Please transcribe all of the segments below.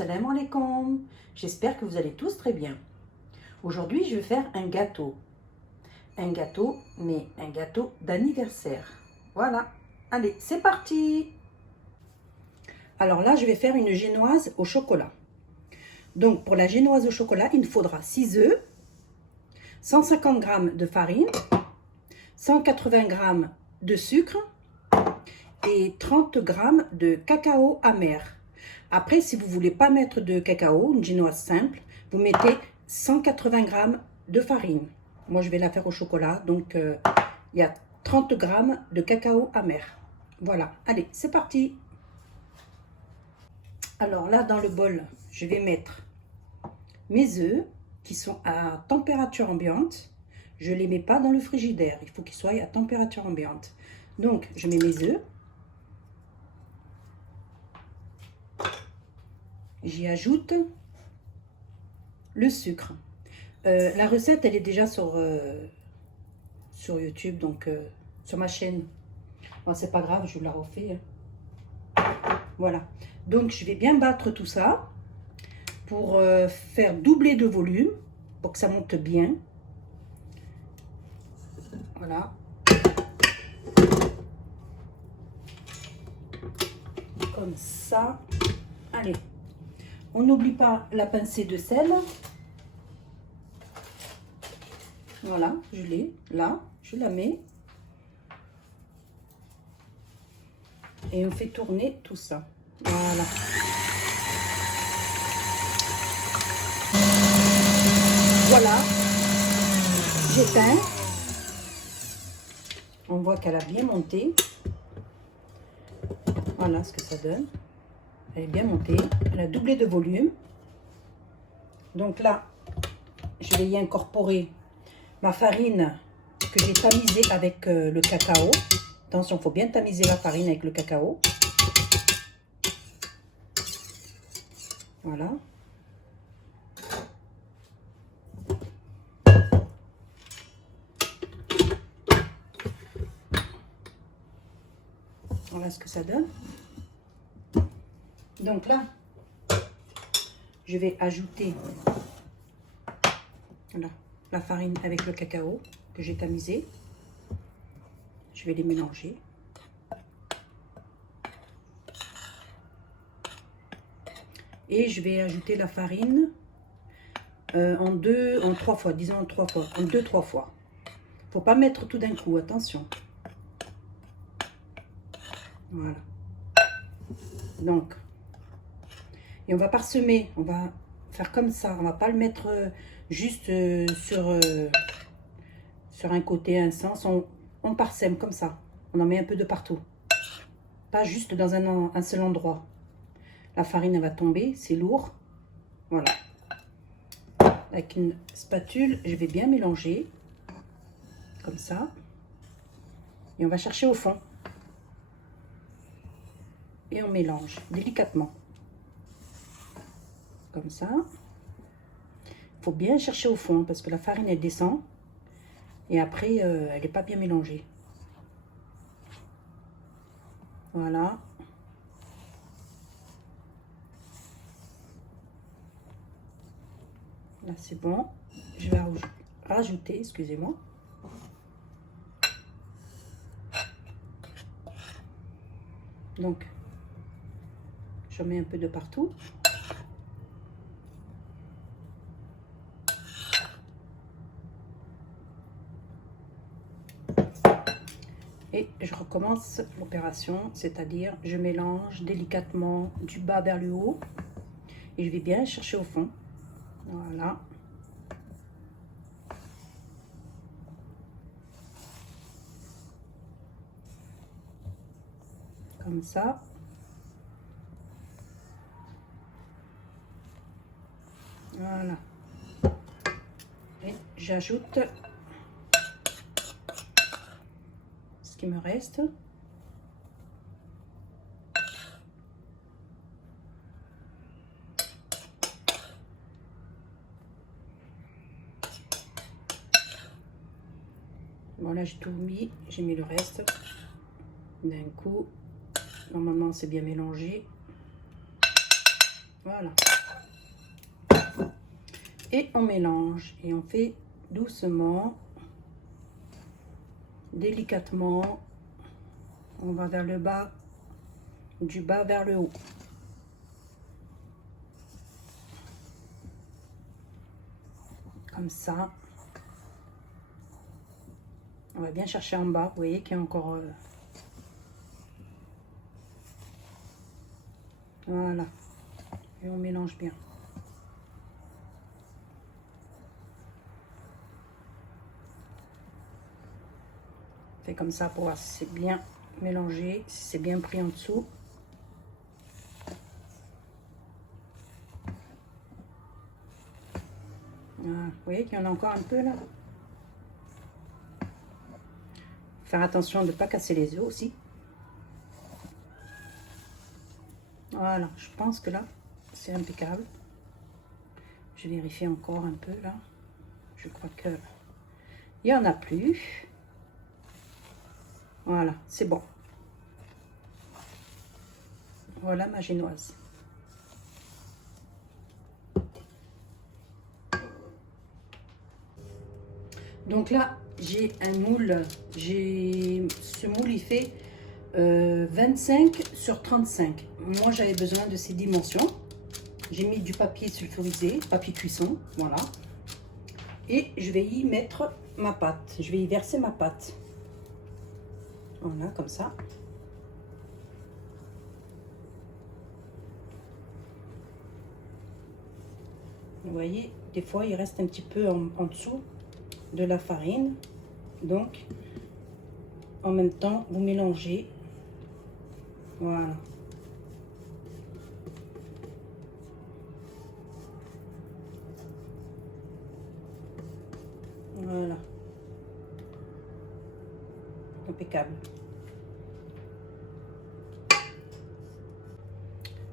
salam alaikum. J'espère que vous allez tous très bien. Aujourd'hui, je vais faire un gâteau. Un gâteau, mais un gâteau d'anniversaire. Voilà. Allez, c'est parti. Alors là, je vais faire une génoise au chocolat. Donc, pour la génoise au chocolat, il me faudra 6 œufs, 150 g de farine, 180 g de sucre et 30 g de cacao amer. Après, si vous ne voulez pas mettre de cacao, une génoise simple, vous mettez 180 g de farine. Moi, je vais la faire au chocolat, donc il y a 30 g de cacao amer. Voilà, allez, c'est parti. Alors là, dans le bol, je vais mettre mes œufs qui sont à température ambiante. Je ne les mets pas dans le frigidaire, il faut qu'ils soient à température ambiante. Donc, je mets mes œufs. J'y ajoute le sucre. La recette, elle est déjà sur YouTube, donc sur ma chaîne. Bon, c'est pas grave, je vous la refais. Voilà. Donc, je vais bien battre tout ça pour faire doubler de volume, pour que ça monte bien. Voilà. Comme ça. Allez. On n'oublie pas la pincée de sel. Voilà, je l'ai là, je la mets. Et on fait tourner tout ça. Voilà. Voilà. J'éteins. On voit qu'elle a bien monté. Voilà ce que ça donne. Elle est bien montée. Elle a doublé de volume. Donc là, je vais y incorporer ma farine que j'ai tamisée avec le cacao. Attention, il faut bien tamiser la farine avec le cacao. Voilà. Voilà ce que ça donne. Donc là, je vais ajouter voilà, la farine avec le cacao que j'ai tamisé. Je vais les mélanger. Et je vais ajouter la farine en 3 fois, disons en 3 fois, en 2-3 fois. Faut pas mettre tout d'un coup, attention. Voilà. Donc, et on va parsemer, on va faire comme ça, on va pas le mettre juste sur un côté, un sens, on parsème comme ça, on en met un peu de partout, pas juste dans un seul endroit. La farine elle va tomber, c'est lourd, voilà. Avec une spatule, je vais bien mélanger, comme ça, et on va chercher au fond, et on mélange délicatement. Comme ça. Il faut bien chercher au fond parce que la farine elle descend et après elle n'est pas bien mélangée. Voilà. Là c'est bon. Je vais rajouter, excusez-moi. Donc, j'en mets un peu de partout. Et je recommence l'opération, c'est-à-dire je mélange délicatement du bas vers le haut et je vais bien chercher au fond. Voilà. Comme ça. Voilà. Et j'ajoute ce qui me reste. Bon là j'ai tout mis, j'ai mis le reste d'un coup. Normalement c'est bien mélangé. Voilà. Et on mélange. Et on fait doucement, délicatement. On va vers le bas, du bas vers le haut. Comme ça. On va bien chercher en bas. Vous voyez qu'il y a encore... Voilà. Et on mélange bien. On fait comme ça pour voir si c'est bien mélangé, si c'est bien pris en dessous. Voilà. Vous voyez qu'il y en a encore un peu là. Faire attention de ne pas casser les œufs aussi. Voilà, je pense que là, c'est impeccable. Je vérifie encore un peu là. Je crois que il n'y en a plus. Voilà, c'est bon. Voilà ma génoise. Donc là, j'ai un moule. Ce moule, il fait 25 sur 35. Moi, j'avais besoin de ces dimensions. J'ai mis du papier sulfurisé, papier cuisson, voilà. Et je vais y mettre ma pâte. Je vais y verser ma pâte. Voilà, comme ça. Vous voyez, des fois, il reste un petit peu en dessous de la farine. Donc, en même temps, vous mélangez. Voilà. Voilà. Impeccable.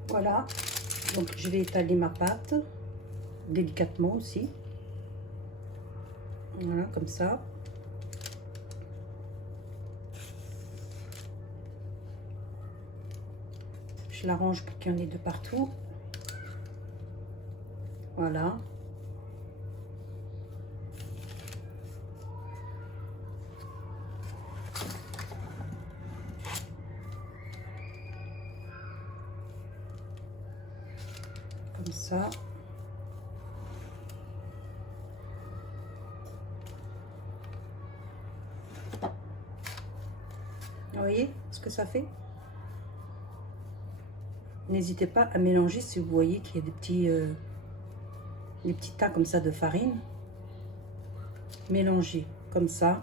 Voilà. Donc, je vais étaler ma pâte délicatement aussi. Voilà, comme ça. Je l'arrange pour qu'il y en ait de partout. Voilà. Comme ça. Vous voyez ce que ça fait? N'hésitez pas à mélanger si vous voyez qu'il y a des petits tas comme ça de farine. Mélangez comme ça.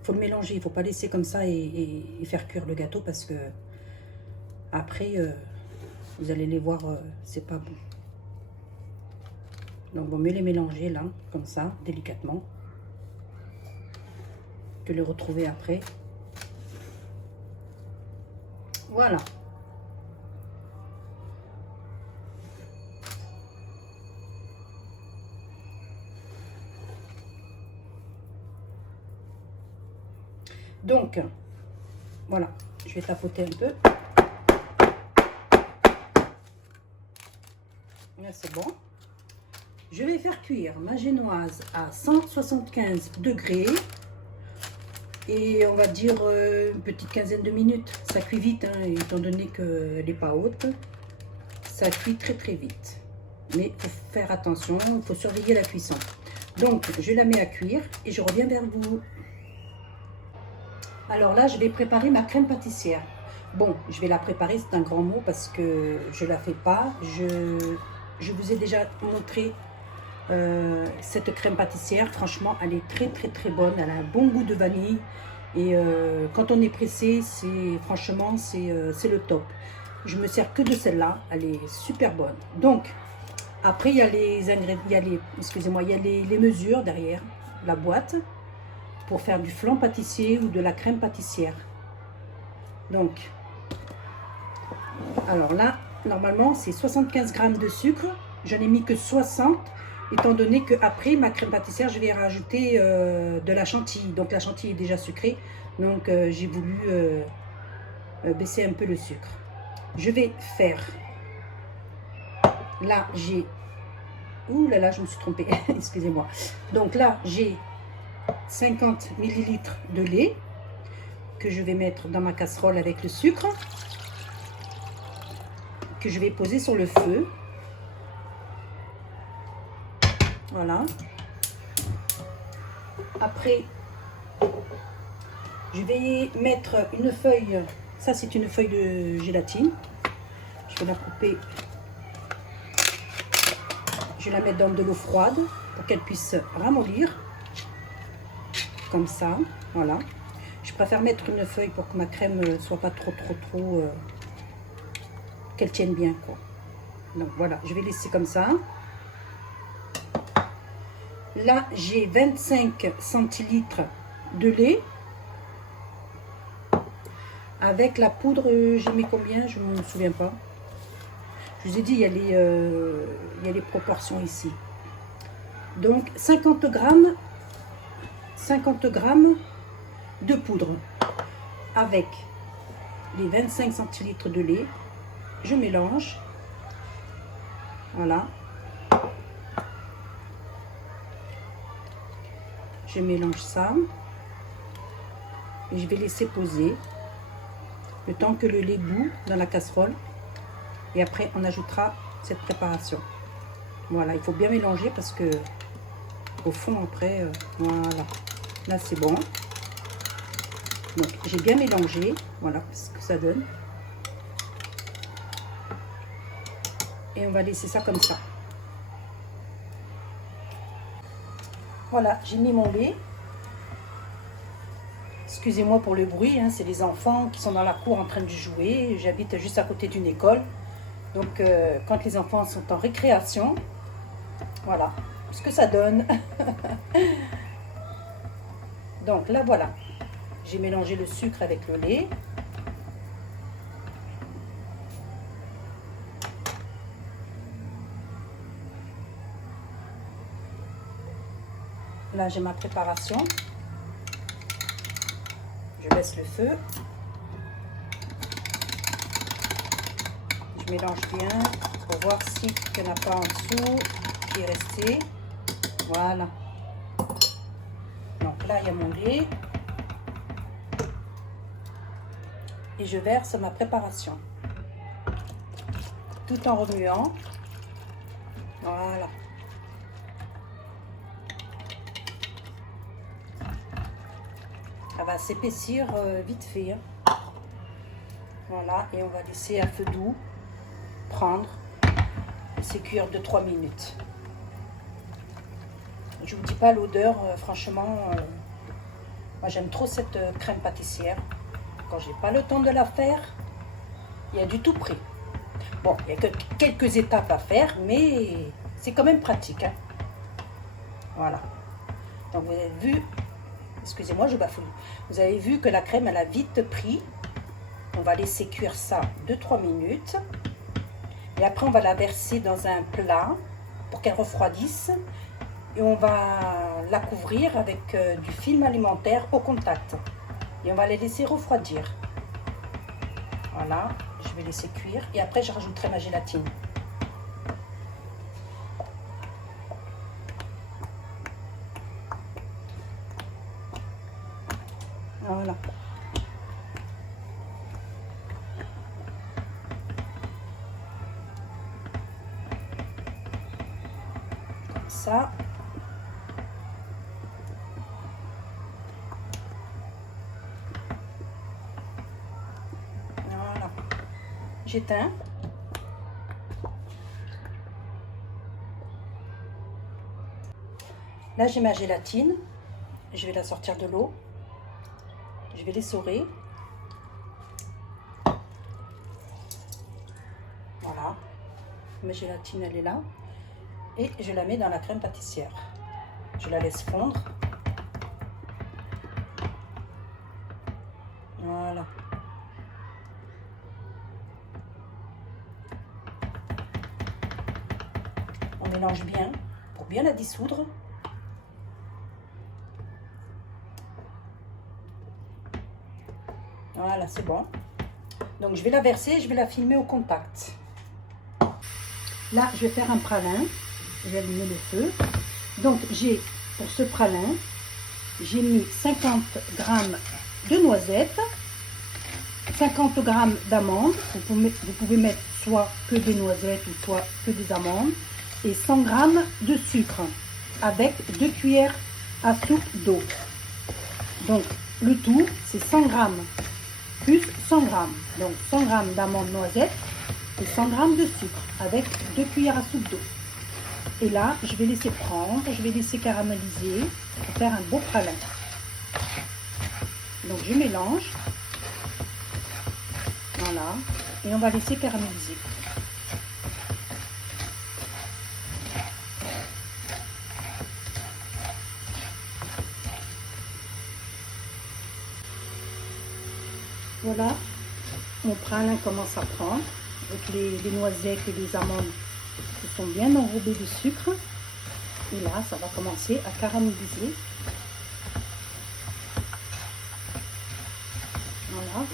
Il faut le mélanger, il ne faut pas laisser comme ça et faire cuire le gâteau parce que après vous allez les voir, c'est pas bon. Donc, il vaut mieux les mélanger là, comme ça, délicatement, que les retrouver après. Voilà. Donc, voilà, je vais tapoter un peu. Là, c'est bon. Je vais faire cuire ma génoise à 175 degrés. Et on va dire une petite quinzaine de minutes. Ça cuit vite, hein, étant donné qu'elle n'est pas haute. Ça cuit très très vite. Mais il faut faire attention, il faut surveiller la cuisson. Donc, je la mets à cuire et je reviens vers vous. Alors là, je vais préparer ma crème pâtissière. Bon, je vais la préparer, c'est un grand mot parce que je ne la fais pas. Je vous ai déjà montré cette crème pâtissière. Franchement, elle est très très très bonne. Elle a un bon goût de vanille. Et quand on est pressé, franchement, c'est le top. Je me sers que de celle-là. Elle est super bonne. Donc, après, il y a les ingrédients, excusez-moi, il y a les mesures derrière la boîte pour faire du flan pâtissier ou de la crème pâtissière. Donc, alors là, normalement, c'est 75 g de sucre. J'en ai mis que 60, étant donné que après ma crème pâtissière, je vais rajouter de la chantilly. Donc, la chantilly est déjà sucrée. Donc, j'ai voulu baisser un peu le sucre. Je vais faire là, j'ai... Ouh là là, je me suis trompée, excusez-moi. Donc là, j'ai 50 ml de lait que je vais mettre dans ma casserole avec le sucre, que je vais poser sur le feu. Voilà. Après, je vais mettre une feuille, ça c'est une feuille de gélatine. Je vais la couper, je vais la mettre dans de l'eau froide pour qu'elle puisse ramollir. Comme ça, voilà. Je préfère mettre une feuille pour que ma crème ne soit pas trop, qu'elle tienne bien, quoi. Donc voilà, je vais laisser comme ça. Là, j'ai 25 centilitres de lait. Avec la poudre, j'ai mis combien? Je ne me souviens pas. Je vous ai dit, il y a les proportions ici. Donc, 50 grammes de poudre. Avec les 25 centilitres de lait. Je mélange. Voilà. Je mélange ça. Et je vais laisser poser le temps que le lait bout dans la casserole. Et après, on ajoutera cette préparation. Voilà, il faut bien mélanger parce que au fond, après, voilà. Là, c'est bon. Donc, j'ai bien mélangé. Voilà ce que ça donne. Et on va laisser ça comme ça. Voilà, j'ai mis mon lait. Excusez-moi pour le bruit, hein, c'est les enfants qui sont dans la cour en train de jouer. J'habite juste à côté d'une école. Donc, quand les enfants sont en récréation, voilà ce que ça donne. Donc, là, voilà. J'ai mélangé le sucre avec le lait. Là, j'ai ma préparation. Je baisse le feu. Je mélange bien pour voir s'il n'y en a pas en dessous qui est resté. Voilà. Donc là, il y a mon lait. Et je verse ma préparation. Tout en remuant. Voilà. Ça va s'épaissir vite fait. Hein. Voilà, et on va laisser à feu doux prendre et c'est cuire 2-3 minutes. Je vous dis pas l'odeur, franchement, moi j'aime trop cette crème pâtissière. Quand j'ai pas le temps de la faire, il y a du tout prêt. Bon, il y a que quelques étapes à faire, mais c'est quand même pratique. Hein. Voilà. Donc vous avez vu, excusez-moi, je bafouille. Vous avez vu que la crème, elle a vite pris. On va laisser cuire ça 2-3 minutes. Et après, on va la verser dans un plat pour qu'elle refroidisse. Et on va la couvrir avec du film alimentaire au contact. Et on va les laisser refroidir. Voilà, je vais laisser cuire. Et après, je rajouterai ma gélatine. Voilà. Comme ça. Voilà. J'éteins. Là, j'ai ma gélatine. Je vais la sortir de l'eau. Je vais l'essorer. Voilà. Ma gélatine, elle est là. Et je la mets dans la crème pâtissière. Je la laisse fondre. Voilà. On mélange bien pour bien la dissoudre. Voilà, c'est bon. Donc, je vais la verser, je vais la filmer au contact. Là, je vais faire un pralin. Je vais allumer le feu. Donc, j'ai, pour ce pralin, j'ai mis 50 g de noisettes, 50 g d'amandes. Vous pouvez mettre soit que des noisettes ou soit que des amandes. Et 100 g de sucre avec 2 cuillères à soupe d'eau. Donc, le tout, c'est 100 g plus 100 g. Donc, 100 g d'amandes noisettes et 100 g de sucre avec 2 cuillères à soupe d'eau. Et là, je vais laisser prendre, je vais laisser caraméliser pour faire un beau pralin. Donc, je mélange. Voilà. Et on va laisser caraméliser. Voilà, mon pralin commence à prendre. Donc les noisettes et les amandes se sont bien enrobées de sucre. Et là, ça va commencer à caraméliser. Voilà.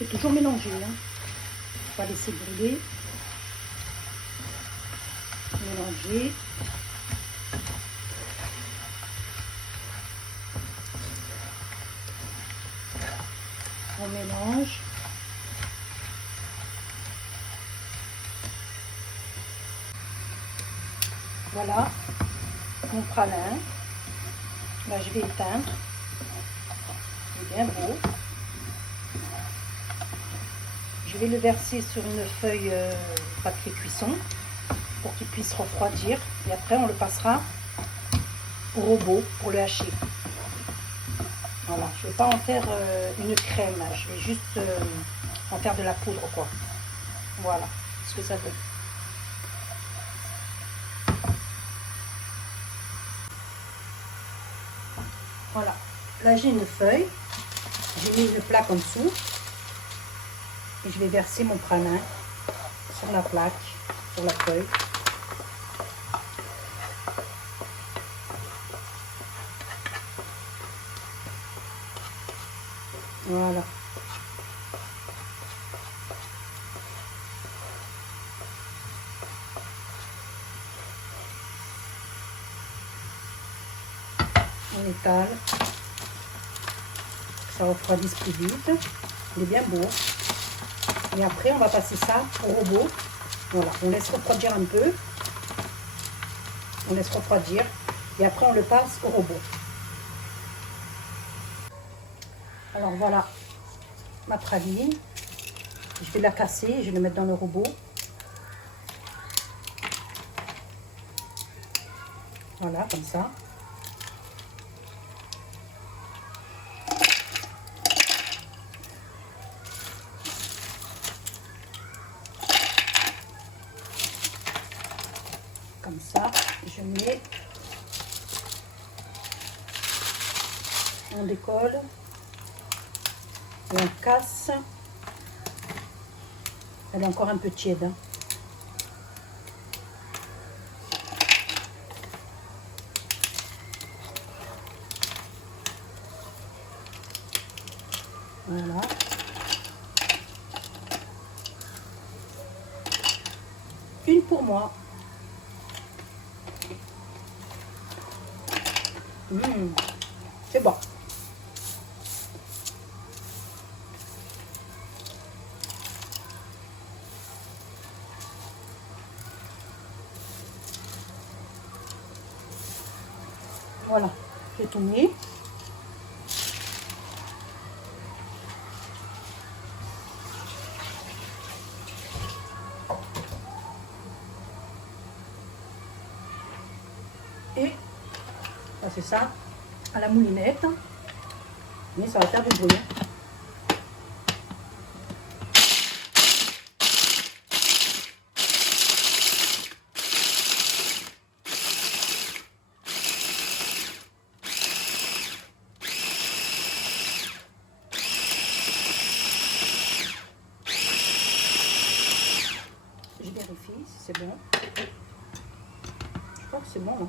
Il faut toujours mélanger, hein. Pas laisser brûler. Mélanger. On mélange. Voilà mon pralin. Là, je vais éteindre. Il est bien beau. Je vais le verser sur une feuille papier cuisson pour qu'il puisse refroidir. Et après, on le passera au robot pour le hacher. Voilà, je ne vais pas en faire une crème. Je vais juste en faire de la poudre, quoi. Voilà ce que ça donne. Voilà, là j'ai une feuille. J'ai mis une plaque en dessous. Et je vais verser mon pralin sur la plaque, sur la feuille. Voilà. On étale. Ça refroidisse plus vite. Il est bien beau. Et après, on va passer ça au robot. Voilà, on laisse refroidir un peu. On laisse refroidir. Et après, on le passe au robot. Alors voilà ma praline. Je vais la casser, je vais la mettre dans le robot. Voilà, comme ça. Comme ça, je mets, on décolle, et on casse. Elle est encore un peu tiède, hein. Voilà. Une pour moi. C'est bon. Voilà, j'ai tout mis. Et c'est ça à la moulinette. Mais ça va faire du bruit. Je vérifie si c'est bon. Je crois que c'est bon, là.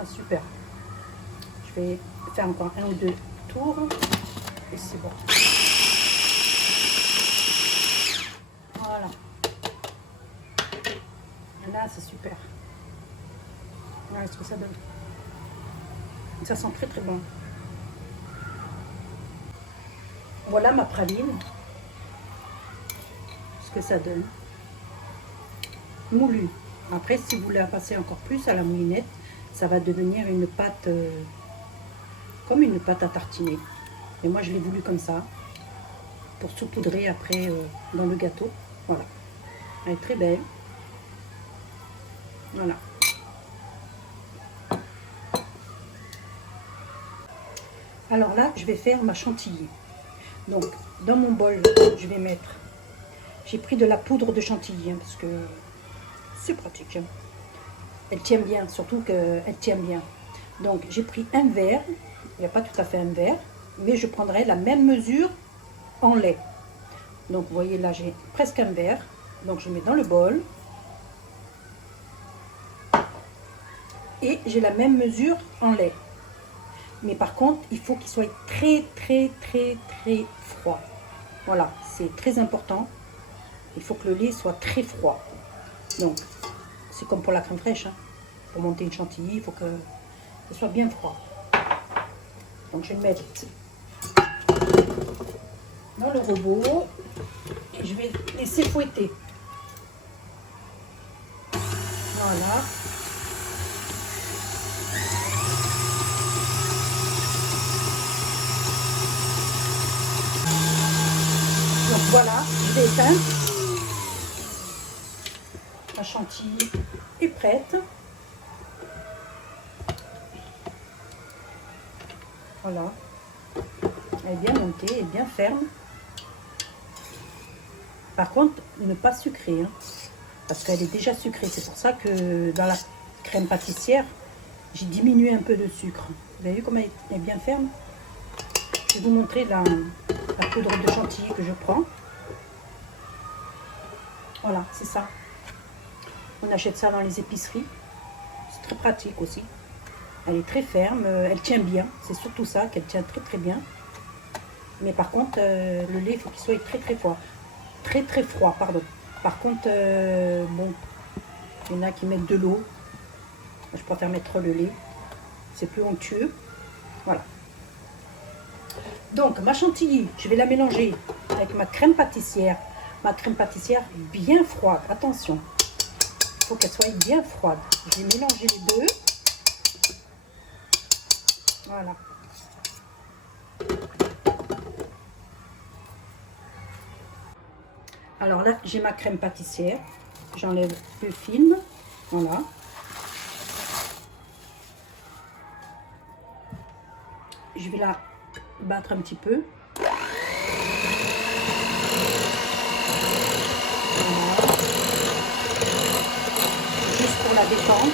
Ah, super. Je vais faire encore un ou deux tours et c'est bon. Voilà. Et là, c'est super. Voilà ce que ça donne. Ça sent très très bon. Voilà ma praline. Ce que ça donne. Moulu. Après, si vous la passez encore plus à la moulinette, ça va devenir une pâte comme une pâte à tartiner. Et moi, je l'ai voulu comme ça pour saupoudrer après dans le gâteau. Voilà. Elle est très belle. Voilà. Alors là, je vais faire ma chantilly. Donc, dans mon bol, je vais mettre... J'ai pris de la poudre de chantilly, hein, parce que c'est pratique. Hein. Elle tient bien, surtout qu'elle tient bien. Donc, j'ai pris un verre. Il n'y a pas tout à fait un verre, mais je prendrai la même mesure en lait. Donc, vous voyez, là, j'ai presque un verre. Donc, je mets dans le bol. Et j'ai la même mesure en lait. Mais par contre, il faut qu'il soit très, très, très, très froid. Voilà, c'est très important. Il faut que le lait soit très froid. Donc, c'est comme pour la crème fraîche. Hein. Pour monter une chantilly, il faut que ce soit bien froid. Donc, je vais le mettre dans le robot. Et je vais laisser fouetter. Voilà. Donc voilà, je vais éteindre. La chantilly est prête. Voilà. Elle est bien montée, elle est bien ferme. Par contre, ne pas sucrer, hein, parce qu'elle est déjà sucrée. C'est pour ça que dans la crème pâtissière, j'ai diminué un peu de sucre. Vous avez vu comme elle est bien ferme? Je vais vous montrer la poudre de chantilly que je prends. Voilà, c'est ça. On achète ça dans les épiceries. C'est très pratique aussi. Elle est très ferme, elle tient bien. C'est surtout ça, qu'elle tient très très bien. Mais par contre, le lait, il faut qu'il soit très très froid. Très très froid, pardon. Par contre, bon, il y en a qui mettent de l'eau. Je préfère mettre le lait. C'est plus onctueux. Voilà. Donc, ma chantilly, je vais la mélanger avec ma crème pâtissière. Ma crème pâtissière bien froide. Attention, il faut qu'elle soit bien froide. Je vais mélanger les deux. Voilà. Alors là, j'ai ma crème pâtissière. J'enlève le film. Voilà. Je vais la battre un petit peu. Voilà. Juste pour la détendre.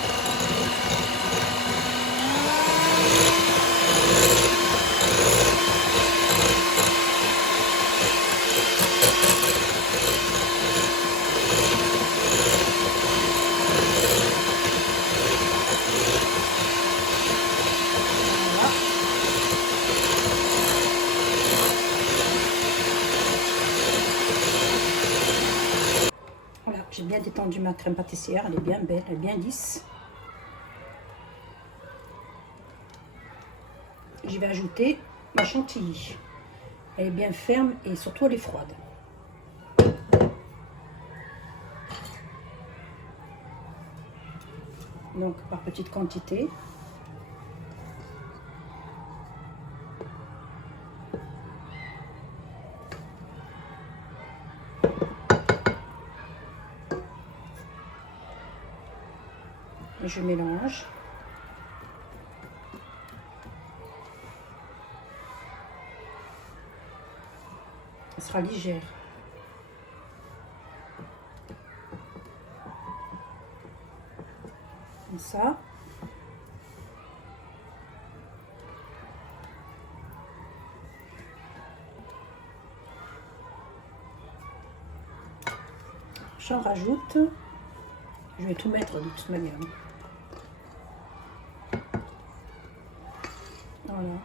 J'ai bien détendu ma crème pâtissière, elle est bien belle, elle est bien lisse. Je vais ajouter ma chantilly. Elle est bien ferme et surtout elle est froide. Donc par petite quantité. Je mélange. Elle sera légère. Comme ça. J'en rajoute. Je vais tout mettre de toute manière. Voilà.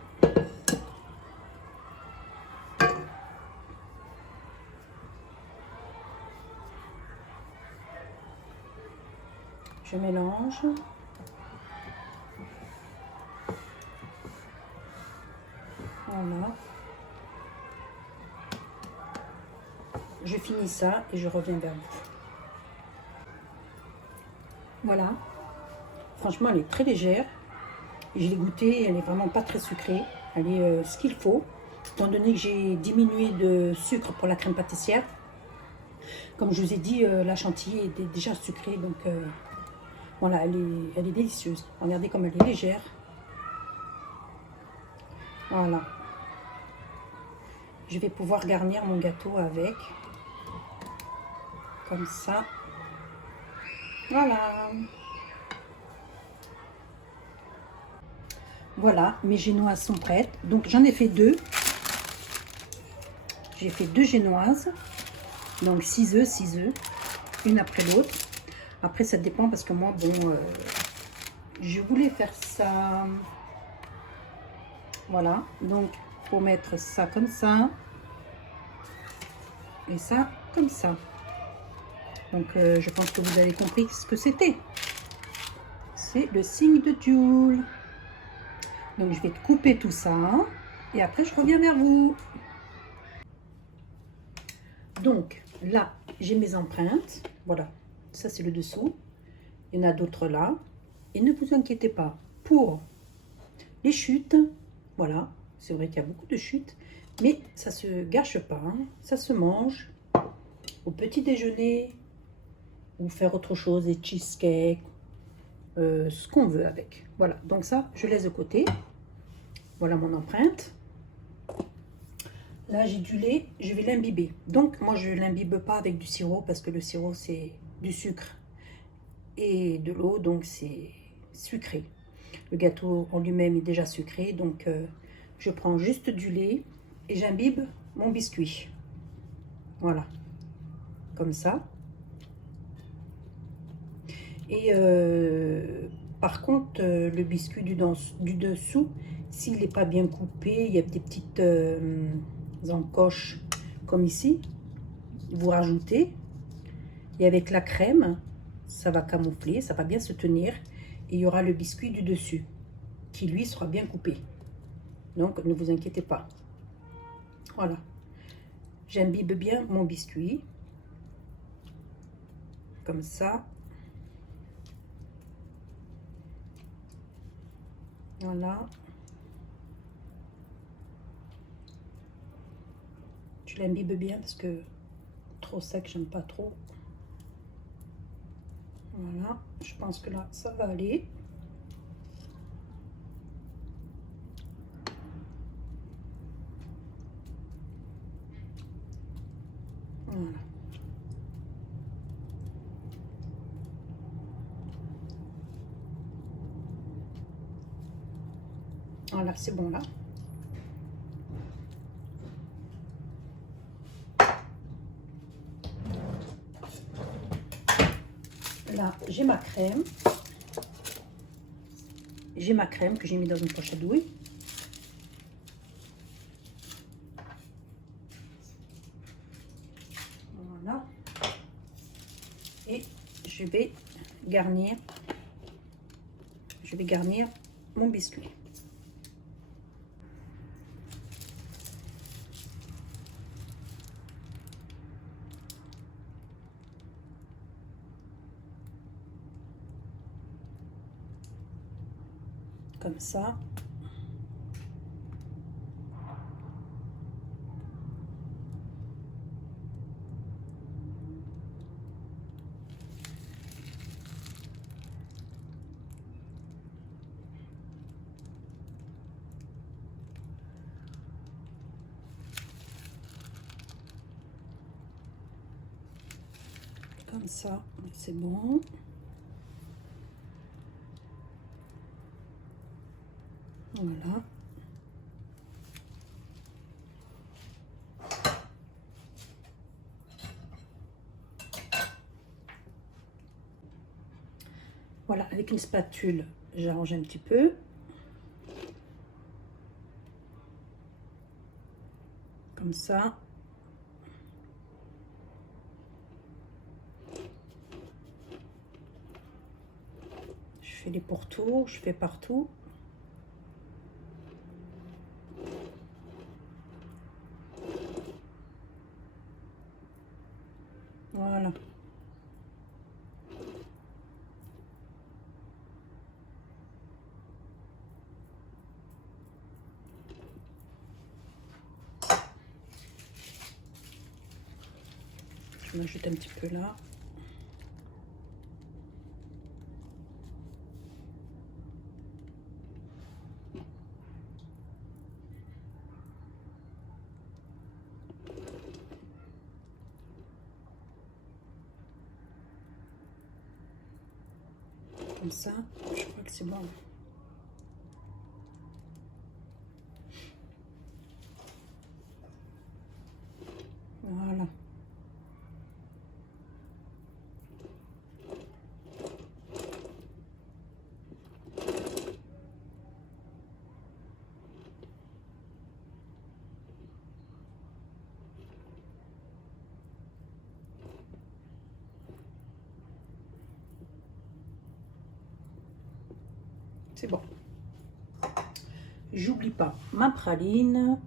Je mélange. Voilà. Je finis ça et je reviens vers vous. Voilà. Franchement, elle est très légère. Je l'ai goûtée, elle est vraiment pas très sucrée. Elle est ce qu'il faut. Étant donné que j'ai diminué de sucre pour la crème pâtissière. Comme je vous ai dit, la chantilly est déjà sucrée. Donc voilà, elle est délicieuse. Regardez comme elle est légère. Voilà. Je vais pouvoir garnir mon gâteau avec. Comme ça. Voilà. Voilà, mes génoises sont prêtes. Donc j'en ai fait deux. J'ai fait deux génoises. Donc 6 œufs, 6 œufs. Une après l'autre. Après ça dépend parce que moi, bon, je voulais faire ça. Voilà. Donc pour mettre ça comme ça. Et ça comme ça. Donc je pense que vous avez compris ce que c'était. C'est le signe de Joule. Donc je vais couper tout ça. Et après je reviens vers vous. Donc là, j'ai mes empreintes. Voilà. Ça c'est le dessous. Il y en a d'autres là. Et ne vous inquiétez pas. Pour les chutes, voilà. C'est vrai qu'il y a beaucoup de chutes. Mais ça se gâche pas. Hein. Ça se mange au petit déjeuner. Ou faire autre chose, des cheesecakes, ce qu'on veut avec. Voilà, donc ça, je laisse de côté. Voilà mon empreinte. Là, j'ai du lait, je vais l'imbiber. Donc, moi, je ne l'imbibe pas avec du sirop parce que le sirop, c'est du sucre et de l'eau, donc c'est sucré. Le gâteau en lui-même est déjà sucré, donc je prends juste du lait et j'imbibe mon biscuit. Voilà, comme ça. Et par contre, le biscuit du dessous, s'il n'est pas bien coupé, il y a des petites encoches comme ici, vous rajoutez. Et avec la crème, ça va camoufler, ça va bien se tenir. Et il y aura le biscuit du dessus, qui lui sera bien coupé. Donc, ne vous inquiétez pas. Voilà. J'imbibe bien mon biscuit. Comme ça. Voilà. Je l'imbibe bien parce que trop sec, j'aime pas trop. Voilà, je pense que là, ça va aller. Voilà. Voilà, c'est bon là. Là, j'ai ma crème. J'ai ma crème que j'ai mis dans une poche à douille. Voilà. Et je vais garnir mon biscuit. Comme ça. Comme ça, c'est bon. Voilà. Voilà, avec une spatule, j'arrange un petit peu. Comme ça. Je fais les pourtours, je fais partout. Voilà. Je m'ajoute un petit peu là. Comme ça, je crois que c'est bon. Voilà. C'est bon. J'oublie pas ma praline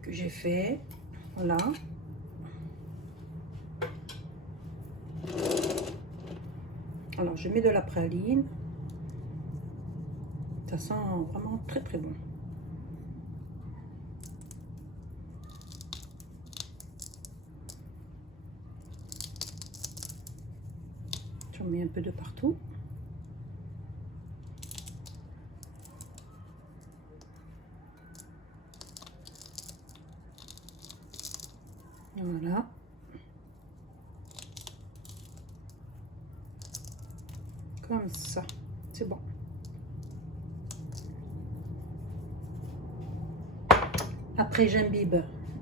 que j'ai fait. Voilà. Alors, je mets de la praline. Ça sent vraiment très très bon. J'en mets un peu de partout. Voilà. Comme ça. C'est bon. Après, j'imbibe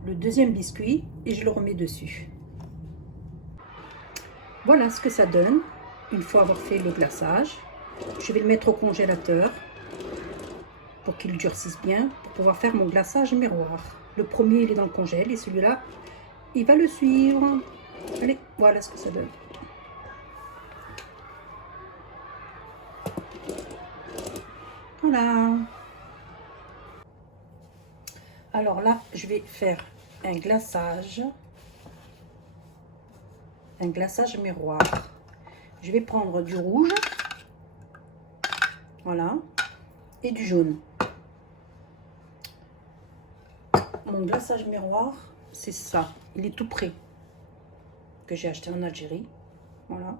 le deuxième biscuit et je le remets dessus. Voilà ce que ça donne une fois avoir fait le glaçage. Je vais le mettre au congélateur pour qu'il durcisse bien, pour pouvoir faire mon glaçage miroir. Le premier, il est dans le congèle et celui-là, il va le suivre. Allez, voilà ce que ça donne. Voilà. Alors là, je vais faire un glaçage miroir. Je vais prendre du rouge, voilà, et du jaune. Mon glaçage miroir, c'est ça. Il est tout prêt, que j'ai acheté en Algérie. Voilà.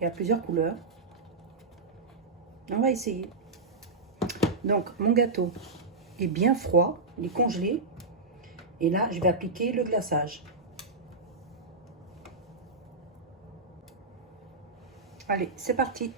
Il y a plusieurs couleurs. On va essayer. Donc, mon gâteau est bien froid, il est congelé. Et là, je vais appliquer le glaçage. Allez, c'est parti.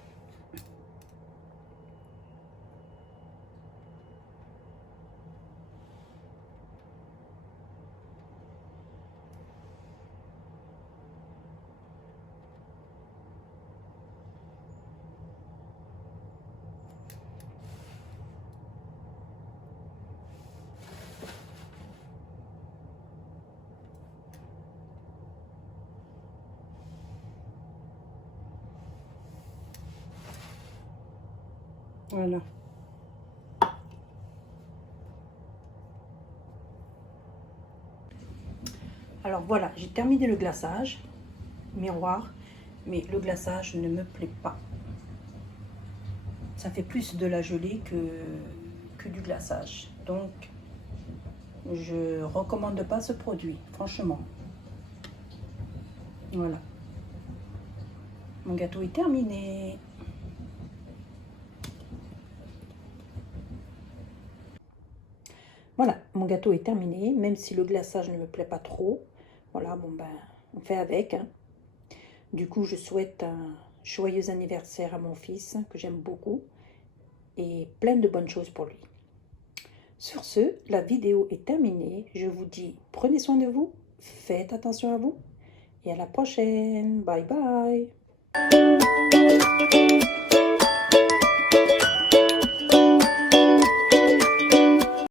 Voilà. Alors voilà, j'ai terminé le glaçage miroir, mais le glaçage ne me plaît pas. Ça fait plus de la gelée que du glaçage. Donc, je recommande pas ce produit, franchement. Voilà. Mon gâteau est terminé. Voilà, mon gâteau est terminé, même si le glaçage ne me plaît pas trop. Voilà, bon ben, on fait avec. Hein. Du coup, je souhaite un joyeux anniversaire à mon fils, que j'aime beaucoup, et plein de bonnes choses pour lui. Sur ce, la vidéo est terminée. Je vous dis, prenez soin de vous, faites attention à vous, et à la prochaine. Bye bye.